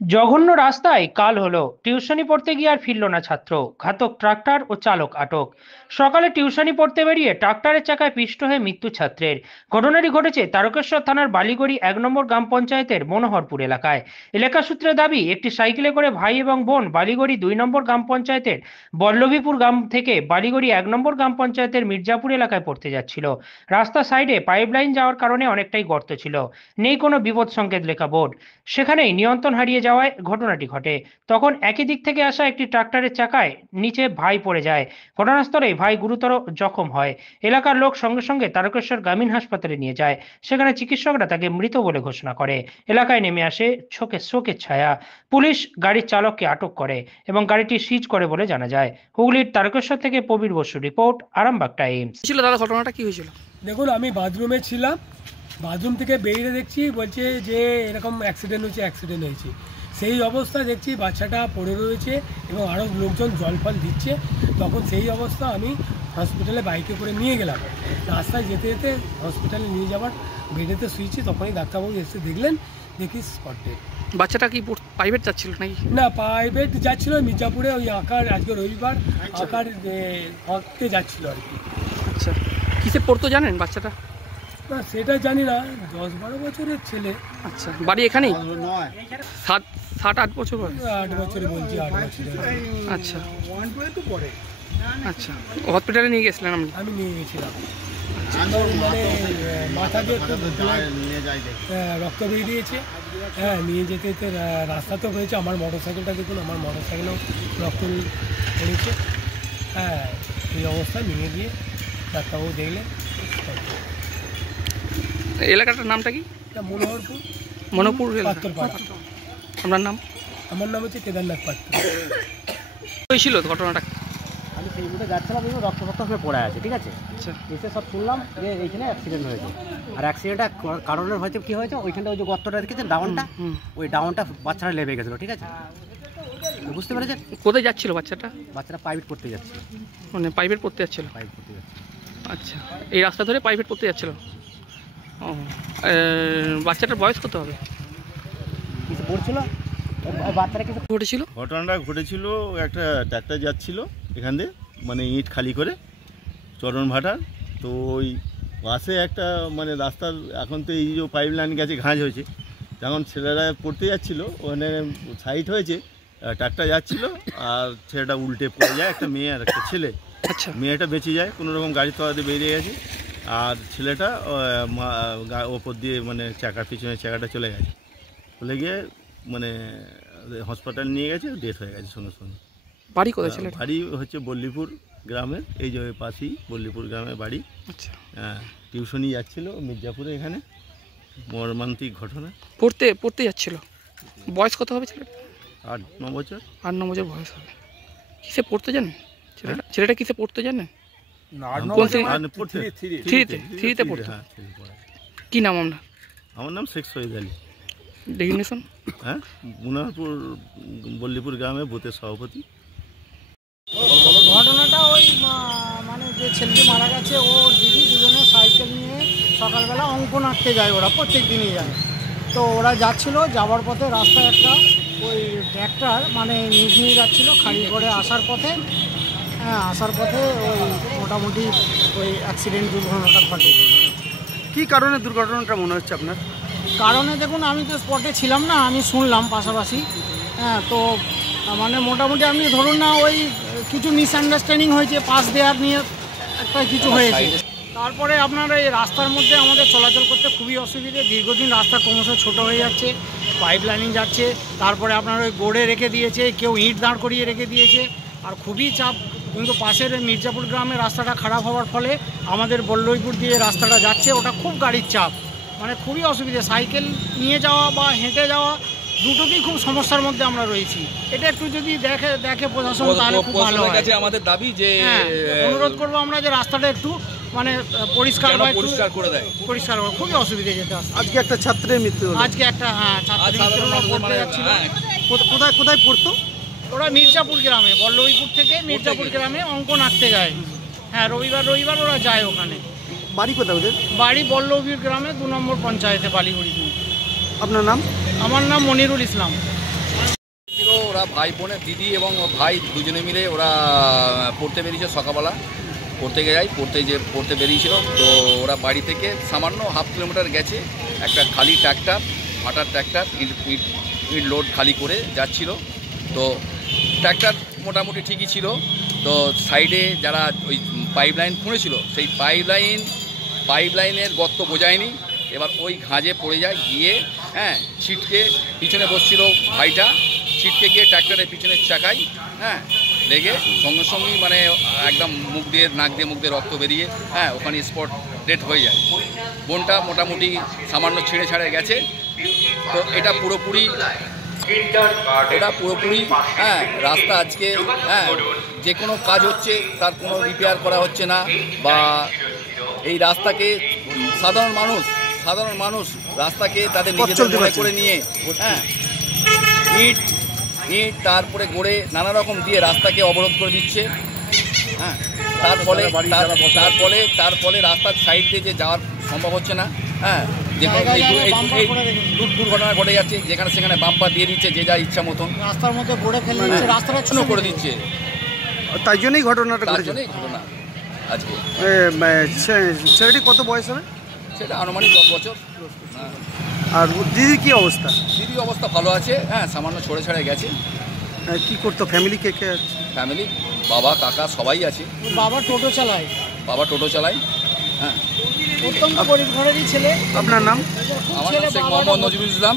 জঘন্য রাস্তায় কাল হলো, টিউশনি পড়তে গিয়ে আর ফিরল না ছাত্র। ঘাতক ট্রাক্টর ও চালক আটক। সকালে টিউশনি পড়তে বেরিয়ে ট্রাক্টরের চাকায় পিষ্ট হয়ে মৃত্যু ছাত্রের। ঘটনাটি ঘটেছে তারকেশ্বর থানার বালিগড়ি 1 নম্বর গ্রাম পঞ্চায়েতের মনোহরপুর এলাকায়। এলাকা সূত্রে দাবি, একটি সাইকেলে করে ভাই এবং বোন বালিগড়ি 2 নম্বর গ্রাম পঞ্চায়েতের বল্লভীপুর গ্রাম থেকে বালিগড়ি 1 নম্বর গ্রাম পঞ্চায়েতের মির্জাপুর এলাকায় পড়তে যাচ্ছিল। রাস্তার সাইডে পাইপলাইন যাওয়ার কারণে অনেকটাই গর্ত ছিল, নেই কোনো বিপদ সংকেত লেখা বোর্ড। সেখানেই নিয়ন্ত্রণ হারিয়ে যাওয়ায় ঘটনাটি ঘটে। তখন একই দিক থেকে আসা একটি ট্রাক্টরের চাকায় নিচে ভাই পড়ে যায়। ঘটনাস্থলেই ভাই গুরুতর জখম হয়। এলাকার লোক সঙ্গে সঙ্গে তারকেশ্বর গ্রামীণ হাসপাতালে নিয়ে যায়। সেখানে চিকিৎসকরা তাকে মৃত বলে ঘোষণা করে। এলাকায় নেমে আসে শোকের ছায়া। পুলিশ গাড়ির চালককে আটক করে এবং গাড়িটি সিজ করে বলে জানা যায়। হুগলির তারকেশ্বর থেকে প্রবীর বসুর রিপোর্ট, আরামবাগ টাইমস। ছিল দাদা, ঘটনাটা কি হয়েছিল? দেখুন, আমি বাথরুমে ছিলাম, বাথরুম থেকে বেরিয়ে দেখছি বলছে যে এরকম অ্যাক্সিডেন্ট হয়েছে। সেই অবস্থা দেখছি বাচ্চাটা পড়ে রয়েছে এবং আরও লোকজন জল ফল দিচ্ছে। তখন সেই অবস্থা আমি হসপিটালে বাইকে করে নিয়ে গেলাম। রাস্তায় যেতে যেতে হসপিটালে নিয়ে যাওয়ার বেডেতে শুয়েছি, তখনই ডাক্তারবাবু এসে দেখলেন, দেখি স্পট ডেড। বাচ্চাটা কি প্রাইভেট যাচ্ছিল নাকি? না, প্রাইভেট যাচ্ছিল মির্জাপুরে, ওই আঁকার, আজকে রবিবার, আঁকার হতে যাচ্ছিল আর কি। আচ্ছা, কিসে পড়তো জানেন বাচ্চাটা? না, সেটা জানি না, 10-12 বছরের ছেলে। আচ্ছা, বাড়ি এখানেই? 7-8 বছর বয়স? 8 বছরে বলছি, 8 বছরে। আচ্ছা আচ্ছা, হসপিটালে নিয়ে গেছিলেন আপনি? আমি নিয়ে গেছিলাম। মানে মাথা দিয়ে রক্ত বেরিয়েছে। হ্যাঁ, নিয়ে যেতে যেতে রাস্তাতেও হয়েছে। আমার মোটর সাইকেলটা দেখুন, আমার মোটর সাইকেলেও রক্ত পড়েছে। হ্যাঁ, এই অবস্থায় নিয়ে গিয়ে ডাক্তারবাবু দেখলেন। এলাকাটার নামটা কি? মনোহরপুর পাত্র। আপনার নাম? আমার নাম হচ্ছে কেদারনাথ পাত্র। হয়েছিল ঘটনাটা? আমি সেই মুহূর্তে যাচ্ছিলাম, কিন্তু রক্ত সব পড়ে আছে, ঠিক আছে। আচ্ছা, এসে সব শুনলাম যে এইখানে অ্যাক্সিডেন্ট হয়েছে। আর অ্যাক্সিডেন্টটা কারণের হয়েছে কী হয়েছে, ওইখানটা ওই যে গর্তটা দেখেছেন, ডাউনটা, ওই ডাউনটা বাচ্চারা লেবে গেছিলো, ঠিক আছে। বুঝতে পেরেছেন? কোথায় যাচ্ছিল বাচ্চাটা? বাচ্চারা প্রাইভেট পড়তে যাচ্ছে। মানে প্রাইভেট পড়তে যাচ্ছিল? প্রাইভেট পড়তে যাচ্ছে। আচ্ছা, এই রাস্তা ধরে প্রাইভেট পড়তে যাচ্ছিল। ও, বাচ্চাটার বয়স কত হবে? কিছু পড়ছিল বাচ্চারা, কিছু ঘটেছিল? ঘটনাটা ঘটেছিল, একটা ট্রাক্টর যাচ্ছিল এখান দিয়ে, মানে ইট খালি করে চরণ ভাটার। তো ওই পাশে একটা মানে রাস্তার, এখন তো এই যে পাইপ লাইন গেছে, ঘাঁজ হয়েছে, যখন ছেলেরা পড়তে যাচ্ছিলো ওখানে সাইড হয়েছে, ট্রাক্টর যাচ্ছিলো আর ছেলেটা উল্টে পড়ে যায়, একটা মেয়ে আর একটা ছেলে। আচ্ছা, মেয়েটা বেঁচে যায়, কোনো রকম গাড়ি তলাতে বেরিয়ে গেছে, আর ছেলেটা ওপর দিয়ে মানে চাকার পিছনে চাকাটা চলে গেছে, চলে গিয়ে মানে হসপিটাল নিয়ে গেছে, ডেথ হয়ে গেছে সঙ্গে সঙ্গে। বাড়ি কোথায় ছিল? বাড়ি হচ্ছে বল্লভীপুর গ্রামের, এই যে পাশেই বল্লভীপুর গ্রামের বাড়ি। আচ্ছা, টিউশনি যাচ্ছিল মির্জাপুরে, এখানে মর্মান্তিক ঘটনা। পড়তে যাচ্ছিল। বয়স কত হবে ছেলেটা? 8-9 বছর। 8-9 বছর বয়স হবে। কিসে পড়তে জানেন ছেলেটা কিসে পড়তে জানেন? থ্রিতে পড়তো। হ্যাঁ, কি নাম আপনার? আমার নাম শেখ শহীদ আলী। ডেজিগনেশন? হ্যাঁ, মুনারপুর বল্লভীপুর গ্রামে বুথের সভাপতি। ঘটনাটা ওই মানে যে ছেলেটি মারা গেছে, ও দিদি দুজনে সাইকেল নিয়ে সকালবেলা অঙ্কন আঁকতে যায়, ওরা প্রত্যেক দিনই যায়। তো ওরা যাচ্ছিল, যাওয়ার পথে রাস্তায় একটা ওই ট্র্যাক্টর মানে নিয়ে যাচ্ছিলো খালি করে আসার পথে। হ্যাঁ, আসার পথে ওই মোটামুটি ওই অ্যাক্সিডেন্ট দুর্ঘটনাটা ঘটে। কি কারণে দুর্ঘটনাটা মনে হচ্ছে আপনার? কারণে দেখুন, আমি তো স্পটে ছিলাম না, আমি শুনলাম পাশাপাশি। হ্যাঁ, তো মানে মোটামুটি আপনি ধরুন না, ওই কিছু মিসআন্ডারস্ট্যান্ডিং হয়েছে, পাস দেওয়ার নিয়ে একটা কিছু হয়েছে। তারপরে আপনার এই রাস্তার মধ্যে আমাদের চলাচল করতে খুবই অসুবিধে। দীর্ঘদিন রাস্তা ক্রমশ ছোট হয়ে যাচ্ছে, পাইপ লাইনিং যাচ্ছে, তারপরে আপনার ওই গোড়ে রেখে দিয়েছে, কেউ ইট দাঁড় করিয়ে রেখে দিয়েছে, আর খুবই চাপ। কিন্তু পাশের মির্জাপুর গ্রামের রাস্তাটা খারাপ হওয়ার ফলে আমাদের বল্লভীপুর দিয়ে রাস্তাটা যাচ্ছে, ওটা খুব গাড়ির চাপ, মানে খুবই অসুবিধা। সাইকেল নিয়ে যাওয়া বা হেঁটে যাওয়া দুটোতেই খুব সমস্যার মধ্যে আমরা রয়েছি। এটা একটু যদি দেখে প্রশাসন, তাহলে খুব ভালো হয়। আমাদের দাবি যে অনুরোধ করবো আমরা যে রাস্তাটা একটু মানে পরিষ্কার করে দেয়। পরিষ্কার করে, খুবই অসুবিধা যেতে আসতে। আজকে একটা ছাত্রের মৃত্যু হলো। আজকে একটা ছাত্রের পড়তে যাচ্ছিল। কোথায় পড়তো? ওরা মির্জাপুর গ্রামে, বল্লভীপুর থেকে মির্জাপুর গ্রামে অঙ্কন আঁকতে যায়। হ্যাঁ, রবিবার ওরা যায় ওখানে। বাড়ি কোথায় ওদের? বাড়ি বল্লভীপুর গ্রামে 2 নম্বর পঞ্চায়েতে বালিগড়ি। আপনার নাম? আমার নাম মনিরুল ইসলাম। ওরা ভাই বোনের দিদি এবং ভাই দুজনে মিলে ওরা পড়তে বেরিয়েছে সকালবেলা, পড়তে বেরিয়েছিল। তো ওরা বাড়ি থেকে সামান্য 1/2 কিলোমিটার গেছে, একটা খালি ট্র্যাক্টর, ভাটার ট্র্যাক্টর ইট লোড খালি করে যাচ্ছিল। তো ট্র্যাক্টর মোটামুটি ঠিকই ছিল। তো সাইডে যারা ওই পাইপ লাইন খুঁড়েছিল, সেই পাইপ লাইনের গর্ত বোঝায়নি, এবার ওই ঘাঁজে পড়ে যায়, গিয়ে ছিটকে পিছনে বসছিল ভাইটা, ছিটকে গিয়ে ট্র্যাক্টরের পিছনের চাকায় লেগে সঙ্গে সঙ্গেই মানে একদম নাক দিয়ে রক্ত বেরিয়ে ওখানে স্পট ডেথ হয়ে যায়। বোনটা মোটামুটি সামান্য ছিঁড়ে ছাড়ে গেছে। তো এটা পুরোপুরি রাস্তা আজকে যে কোনো কাজ হচ্ছে তার কোনো রিপেয়ার করা হচ্ছে না, বা এই রাস্তাকে সাধারণ মানুষ রাস্তাকে তাদের নিজেদের মনে করে নিয়ে ইট তারপরে গড়ে নানা রকম দিয়ে রাস্তাকে অবরোধ করে দিচ্ছে। তার ফলে রাস্তার সাইড দিয়ে যে যাওয়ার সম্ভব হচ্ছে না। দুর্ঘটনা ঘটে যাচ্ছে, যেখানে সেখানে বাম্পার দিয়ে দিচ্ছে যে যা ইচ্ছা মতন, রাস্তার মধ্যে গড়ে ফেলে দিচ্ছে, রাস্তাটা করে দিচ্ছে। তাই জন্যই ঘটনাটা ঘটেছে আজকে। ছেলেটি কত বয়স হবে? সেটা আনুমানিক 10 বছর। আর দিদির কি অবস্থা? দিদির অবস্থা ভালো আছে, সামান্য ছড়ে গেছে। কি করতো ফ্যামিলি? কে আছে? ফ্যামিলি বাবা কাকা সবাই আছে। বাবা টোটো চালায়। হ্যাঁ, অত্যন্ত গরিব ঘরেরই ছেলে। আপনার নাম? আমার নাম শেখ মোহাম্মদ নজরুল ইসলাম।